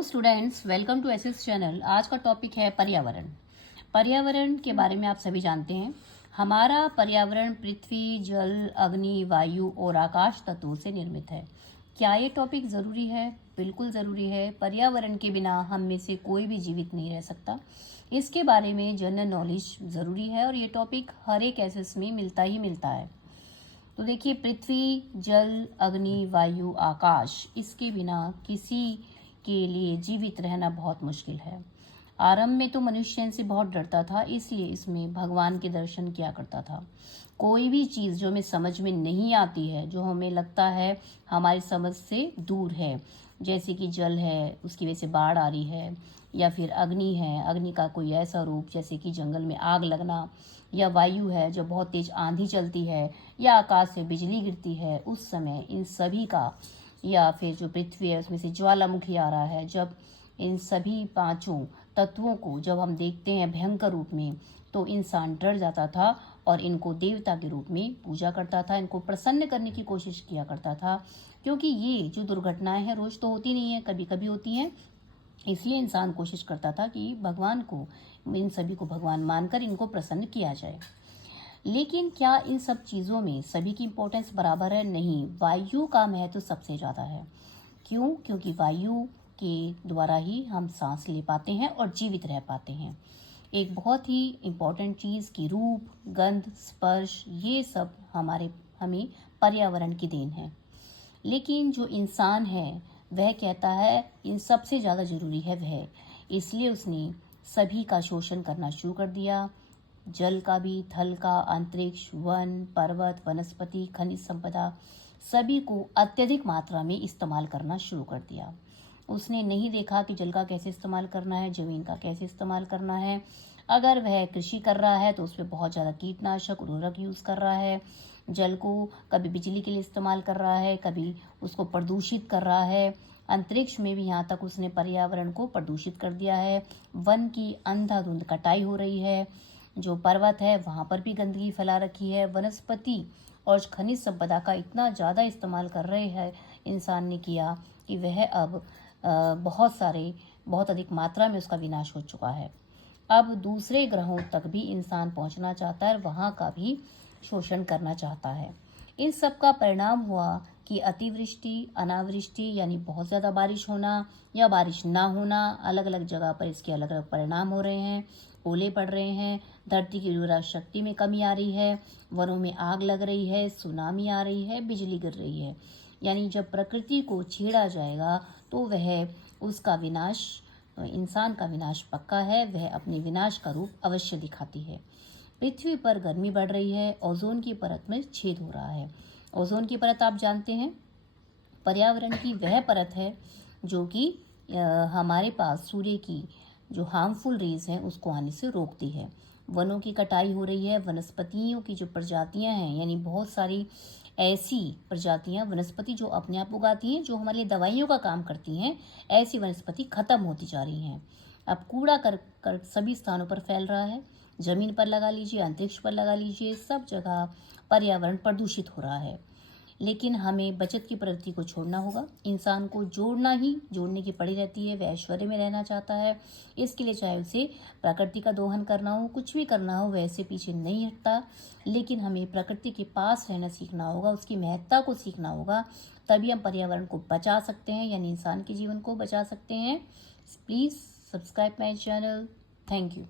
Hello students, welcome to SS channel. आज का topic है पर्यावरण। पर्यावरण के बारे में आप सभी जानते हैं। हमारा पर्यावरण पृथ्वी, जल, अग्नि, वायु और आकाश तत्वों से निर्मित है। क्या ये टॉपिक ज़रूरी है? बिल्कुल ज़रूरी है। पर्यावरण के बिना हम में से कोई भी जीवित नहीं रह सकता। इसके बारे में जनरल नॉलेज ज़रूरी है और ये टॉपिक हर एक एसएस में मिलता ही मिलता है। तो देखिए, पृथ्वी, जल, अग्नि, वायु, आकाश, इसके बिना किसी के लिए जीवित रहना बहुत मुश्किल है। आरंभ में तो मनुष्य इनसे बहुत डरता था, इसलिए इसमें भगवान के दर्शन किया करता था। कोई भी चीज़ जो हमें समझ में नहीं आती है, जो हमें लगता है हमारी समझ से दूर है, जैसे कि जल है, उसकी वजह से बाढ़ आ रही है, या फिर अग्नि है, अग्नि का कोई ऐसा रूप जैसे कि जंगल में आग लगना, या वायु है जो बहुत तेज आंधी चलती है, या आकाश से बिजली गिरती है, उस समय इन सभी का, या फिर जो पृथ्वी है उसमें से ज्वालामुखी आ रहा है, जब इन सभी पांचों तत्वों को जब हम देखते हैं भयंकर रूप में, तो इंसान डर जाता था और इनको देवता के रूप में पूजा करता था, इनको प्रसन्न करने की कोशिश किया करता था। क्योंकि ये जो दुर्घटनाएं हैं रोज तो होती नहीं है, कभी कभी होती हैं, इसलिए इंसान कोशिश करता था कि भगवान को, इन सभी को भगवान मानकर इनको प्रसन्न किया जाए। लेकिन क्या इन सब चीज़ों में सभी की इम्पोर्टेंस बराबर है? नहीं, वायु का महत्व सबसे ज़्यादा है। क्यों? क्योंकि वायु के द्वारा ही हम सांस ले पाते हैं और जीवित रह पाते हैं। एक बहुत ही इम्पोर्टेंट चीज़ की रूप, गंध, स्पर्श, ये सब हमें पर्यावरण की देन है। लेकिन जो इंसान है वह कहता है इन सबसे ज़्यादा ज़रूरी है वह, इसलिए उसने सभी का शोषण करना शुरू कर दिया। जल का भी, थल का, अंतरिक्ष, वन, पर्वत, वनस्पति, खनिज संपदा, सभी को अत्यधिक मात्रा में इस्तेमाल करना शुरू कर दिया। उसने नहीं देखा कि जल का कैसे इस्तेमाल करना है, जमीन का कैसे इस्तेमाल करना है। अगर वह कृषि कर रहा है तो उसमें बहुत ज़्यादा कीटनाशक, उर्वरक यूज़ कर रहा है। जल को कभी बिजली के लिए इस्तेमाल कर रहा है, कभी उसको प्रदूषित कर रहा है। अंतरिक्ष में भी यहाँ तक उसने पर्यावरण को प्रदूषित कर दिया है। वन की अंधाधुंध कटाई हो रही है। जो पर्वत है वहाँ पर भी गंदगी फैला रखी है। वनस्पति और खनिज संपदा का इतना ज़्यादा इस्तेमाल कर रहे हैं इंसान ने किया कि वह अब बहुत अधिक मात्रा में उसका विनाश हो चुका है। अब दूसरे ग्रहों तक भी इंसान पहुंचना चाहता है और वहाँ का भी शोषण करना चाहता है। इन सब का परिणाम हुआ कि अतिवृष्टि, अनावृष्टि, यानी बहुत ज़्यादा बारिश होना या बारिश ना होना, अलग अलग जगह पर इसके अलग अलग परिणाम हो रहे हैं। ओले पड़ रहे हैं, धरती की उर्वरा शक्ति में कमी आ रही है, वनों में आग लग रही है, सुनामी आ रही है, बिजली गिर रही है। यानी जब प्रकृति को छेड़ा जाएगा तो वह उसका विनाश, इंसान का विनाश पक्का है, वह अपने विनाश का रूप अवश्य दिखाती है। पृथ्वी पर गर्मी बढ़ रही है, ओजोन की परत में छेद हो रहा है। ओजोन की परत आप जानते हैं, पर्यावरण की वह परत है जो कि हमारे पास सूर्य की जो हार्मफुल रेज हैं उसको आने से रोकती है। वनों की कटाई हो रही है, वनस्पतियों की जो प्रजातियां हैं, यानी बहुत सारी ऐसी प्रजातियां, वनस्पति जो अपने आप उगाती हैं, जो हमारे लिए दवाइयों का काम करती हैं, ऐसी वनस्पति खत्म होती जा रही हैं। अब कूड़ा कर सभी स्थानों पर फैल रहा है। जमीन पर लगा लीजिए, अंतरिक्ष पर लगा लीजिए, सब जगह पर्यावरण प्रदूषित हो रहा है। लेकिन हमें बचत की प्रवृत्ति को छोड़ना होगा। इंसान को जोड़ने की पड़ी रहती है। वह ऐश्वर्य में रहना चाहता है, इसके लिए चाहे उसे प्रकृति का दोहन करना हो, कुछ भी करना हो, वैसे पीछे नहीं हटता। लेकिन हमें प्रकृति के पास रहना सीखना होगा, उसकी महत्ता को सीखना होगा, तभी हम पर्यावरण को बचा सकते हैं, यानी इंसान के जीवन को बचा सकते हैं। Please subscribe my channel. Thank you.